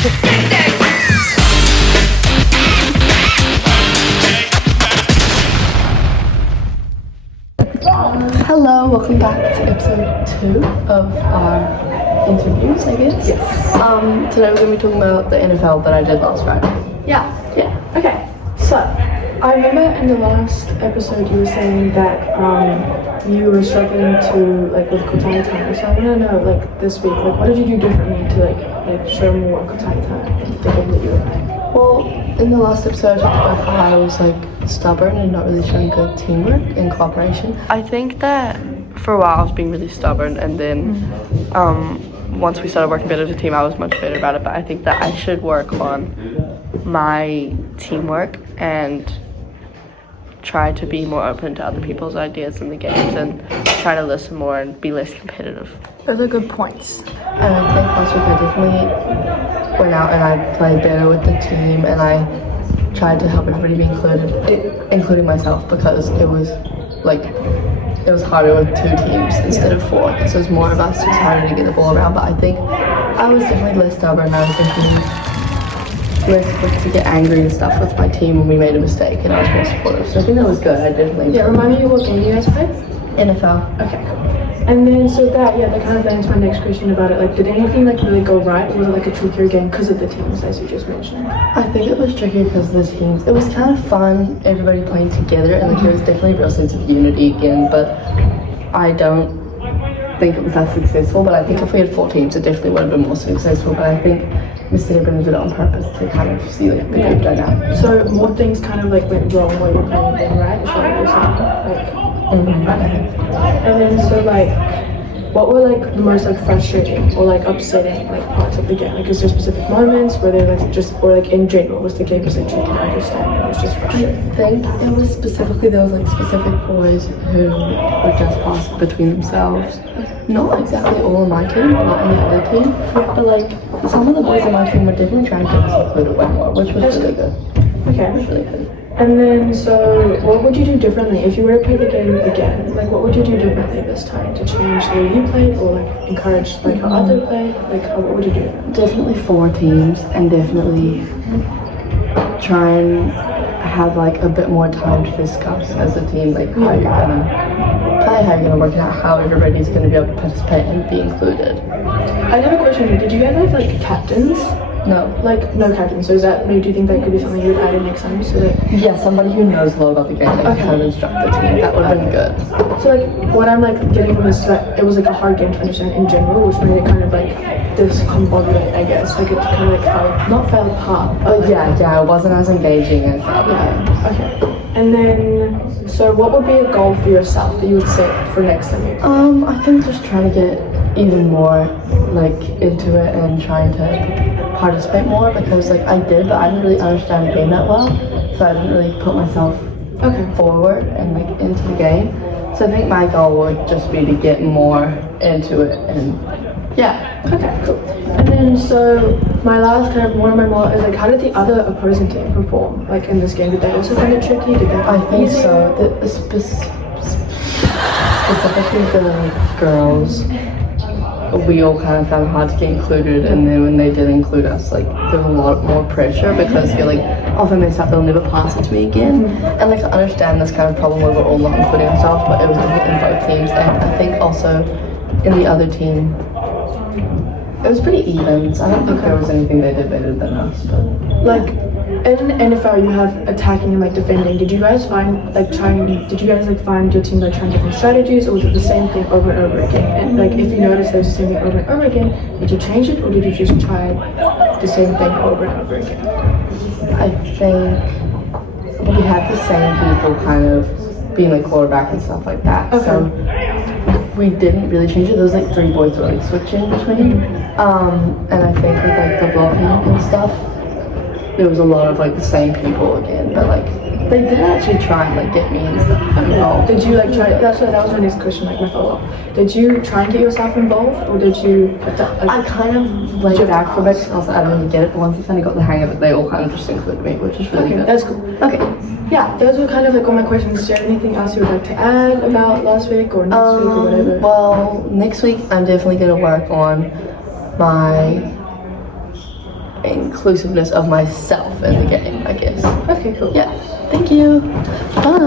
Hello, welcome back to episode 2 of our interviews, I guess. Yes. Today we're going to be talking about the NFL that I did last Friday. Yeah. Okay. So, I remember in the last episode you were saying that you were struggling to with Kotai time. So I want to know this week, what did you do differently to show more Kotai time in the game that you were playing? Well, in the last episode I talked about how I was stubborn and not really showing good teamwork and cooperation. I think that for a while I was being really stubborn, and then once we started working better as a team I was much better about it, but I think that I should work on my teamwork and try to be more open to other people's ideas in the games and try to listen more and be less competitive. Those are good points. And I think last week I definitely went out and I played better with the team, and I tried to help everybody be included, including myself, because it was harder with 2 teams instead of 4, because there's more of us, so it's harder to get the ball around. But I think I was definitely less stubborn. I was definitely less quick to get angry and stuff with my team when we made a mistake, and I was more supportive. So I think that was good. I definitely Remind me what game you guys played? NFL. Okay. And then that kind of leads to my next question about it. Did anything really go right, or was it a trickier game because of the teams, as you just mentioned? I think it was tricky because of the teams. It was kind of fun, everybody playing together, and there was definitely a real sense of unity again, but I don't think it was that successful. But I think if we had 4 teams it definitely would have been more successful. But I think Mr. Abrams did it on purpose to kind of see the group dynamic. So more things kind of went wrong while you were playing them, right? Is that what you're saying? Okay. And then what were the most frustrating or upsetting parts of the game? Is there specific moments where they just, or in general was the game just tricky to understand and it was just frustrating? I think it was specifically those specific boys who were just passing between themselves. Not exactly all on my team, not on the other team, but some of the boys on my team were definitely trying to get us included way more, which was really good. Okay. It was really good. And then, so what would you do differently if you were to play the game again? What would you do differently this time to change the way you played, or encourage how others played? What would you do? Definitely 4 teams, and definitely try and have a bit more time to discuss as a team, how you're gonna play, how you're gonna work out, how everybody's gonna be able to participate and be included. I have a question. Did you guys have captains? No. No captain. So do you think that could be something you would add in next time? So yeah, somebody who knows a lot about the game that can kind of instruct the team. That would have been good. So what I'm getting from this, it was a hard game to understand in general, which made it kind of discombobulate, I guess. It kind of not fell apart. But yeah, it wasn't as engaging as that. Yeah. Okay. And then, so what would be a goal for yourself that you would set for next time? I think just trying to get even more into it and trying to participate more, because I did, but I didn't really understand the game that well, so I didn't really put myself forward and into the game. So I think my goal would just be to get more into it, and yeah. Okay, cool. And then so one of my more is how did the other opposing team perform in this game? Did they also find it tricky? Did they find I think so. Specifically the girls, we all kind of found it hard to get included, and then when they did include us, there was a lot more pressure, because you're oh, if I mess up they'll never pass it to me again. And I understand this kind of problem where we're all not including ourselves, but it was in both teams. And I think also in the other team it was pretty even, so I don't think there was anything they did better than us. But in NFL you have attacking and defending. Did you guys find did you guys find your team trying different strategies, or was it the same thing over and over again? And if you noticed there was the same thing over and over again, did you change it, or did you just try the same thing over and over again? I think we had the same people kind of being quarterback and stuff like that. Okay. So we didn't really change it. There was 3 boys who were switching between. And I think with the blocking and stuff, there was a lot of the same people again, but they did actually try and get me and stuff involved. Did you try? That was my next question, my follow-up. Did you try and get yourself involved, or did you? I kind of laid back for a bit because I didn't really get it, but once I kind of got the hang of it, they all kind of just included me, which is really good. That's cool. Okay. Yeah, those were kind of all my questions. Do you have anything else you would like to add about last week or next week or whatever? Well, next week I'm definitely going to work on my inclusiveness of myself in the game, I guess. Okay, cool. Yeah. Thank you. Bye.